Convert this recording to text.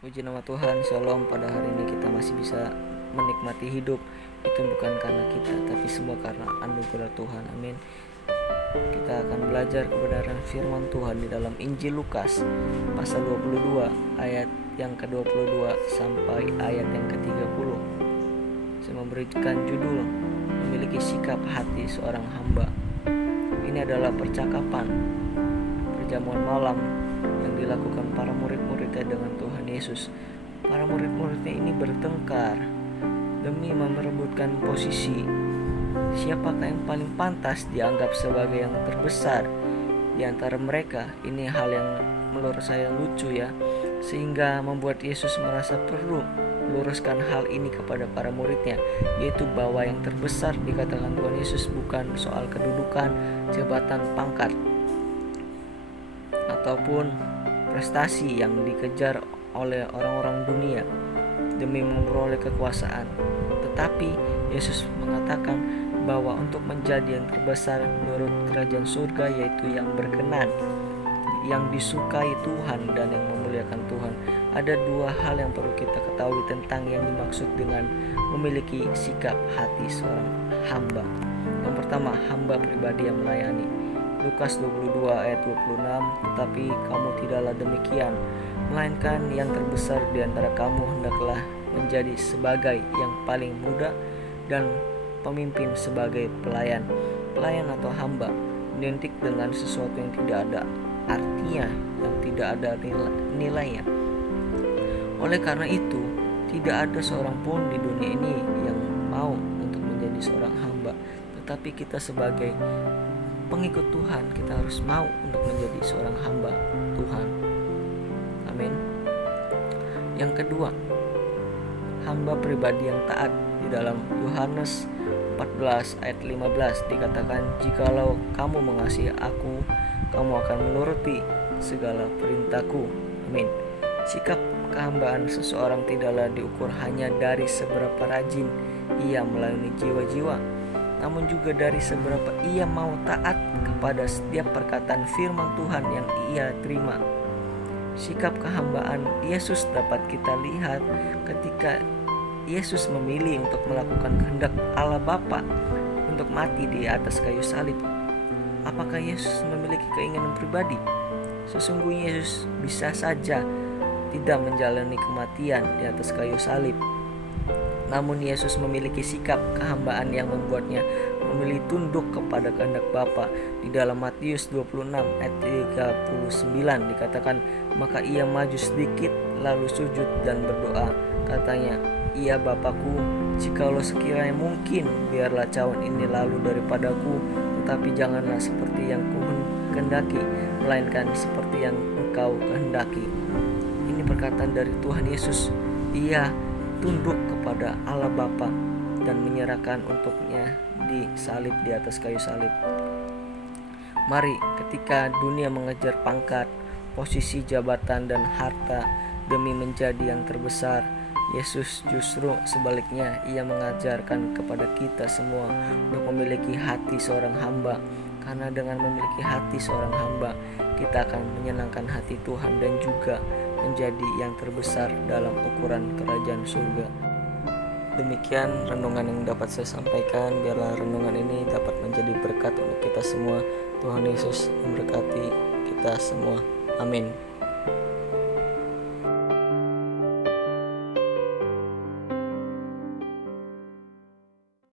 Puji nama Tuhan, Shalom. Pada hari ini kita masih bisa menikmati hidup. Itu bukan karena kita, tapi semua karena anugerah Tuhan. Amin. Kita akan belajar kebenaran firman Tuhan di dalam Injil Lukas pasal 22 ayat yang ke-22 sampai ayat yang ke-30. Saya memberikan judul memiliki sikap hati seorang hamba. Ini adalah percakapan perjamuan malam yang dilakukan para murid-muridnya dengan Tuhan Yesus. Para murid-muridnya ini bertengkar demi merebutkan posisi siapakah yang paling pantas dianggap sebagai yang terbesar di antara mereka. Ini hal yang menurut saya lucu ya, sehingga membuat Yesus merasa perlu meluruskan hal ini kepada para muridnya, yaitu bahwa yang terbesar dikatakan Tuhan Yesus bukan soal kedudukan, jabatan, pangkat, ataupun prestasi yang dikejar oleh orang-orang dunia demi memperoleh kekuasaan. Tetapi Yesus mengatakan bahwa untuk menjadi yang terbesar menurut kerajaan surga, yaitu yang berkenan, yang disukai Tuhan dan yang memuliakan Tuhan. Ada dua hal yang perlu kita ketahui tentang yang dimaksud dengan memiliki sikap hati seorang hamba. Yang pertama, hamba pribadi yang melayani. Lukas 22 ayat 26, tetapi kamu tidaklah demikian, melainkan yang terbesar di antara kamu hendaklah menjadi sebagai yang paling muda dan pemimpin sebagai pelayan. Pelayan atau hamba identik dengan sesuatu yang tidak ada artinya, yang tidak ada nilainya. Oleh karena itu, tidak ada seorang pun di dunia ini yang mau untuk menjadi seorang hamba. Tetapi kita sebagai pengikut Tuhan, kita harus mau untuk menjadi seorang hamba Tuhan. Amin. Yang kedua, hamba pribadi yang taat. Di dalam Yohanes 14 ayat 15 dikatakan, jikalau kamu mengasihi aku, kamu akan menuruti segala perintahku. Amin. Sikap kehambaan seseorang tidaklah diukur hanya dari seberapa rajin ia melayani jiwa-jiwa, namun juga dari seberapa ia mau taat kepada setiap perkataan firman Tuhan yang ia terima. Sikap kehambaan Yesus dapat kita lihat ketika Yesus memilih untuk melakukan kehendak Allah Bapa untuk mati di atas kayu salib. Apakah Yesus memiliki keinginan pribadi? Sesungguhnya Yesus bisa saja tidak menjalani kematian di atas kayu salib. Namun Yesus memiliki sikap kehambaan yang membuatnya memilih tunduk kepada kehendak Bapa. Di dalam Matius 26 ayat 39 dikatakan, maka ia maju sedikit lalu sujud dan berdoa. Katanya, iya Bapakku, jikalau sekiranya mungkin, biarlah cawan ini lalu daripadaku, tetapi janganlah seperti yang kuhendaki, melainkan seperti yang Engkau kehendaki. Ini perkataan dari Tuhan Yesus. Ia tunduk kepada Allah Bapa dan menyerahkan untuknya disalib di atas kayu salib. Mari, ketika dunia mengejar pangkat, posisi jabatan dan harta demi menjadi yang terbesar, Yesus justru sebaliknya, ia mengajarkan kepada kita semua untuk memiliki hati seorang hamba. Karena dengan memiliki hati seorang hamba, kita akan menyenangkan hati Tuhan dan juga menjadi yang terbesar dalam ukuran kerajaan surga. Demikian renungan yang dapat saya sampaikan. Biarlah renungan ini dapat menjadi berkat untuk kita semua. Tuhan Yesus memberkati kita semua. Amin.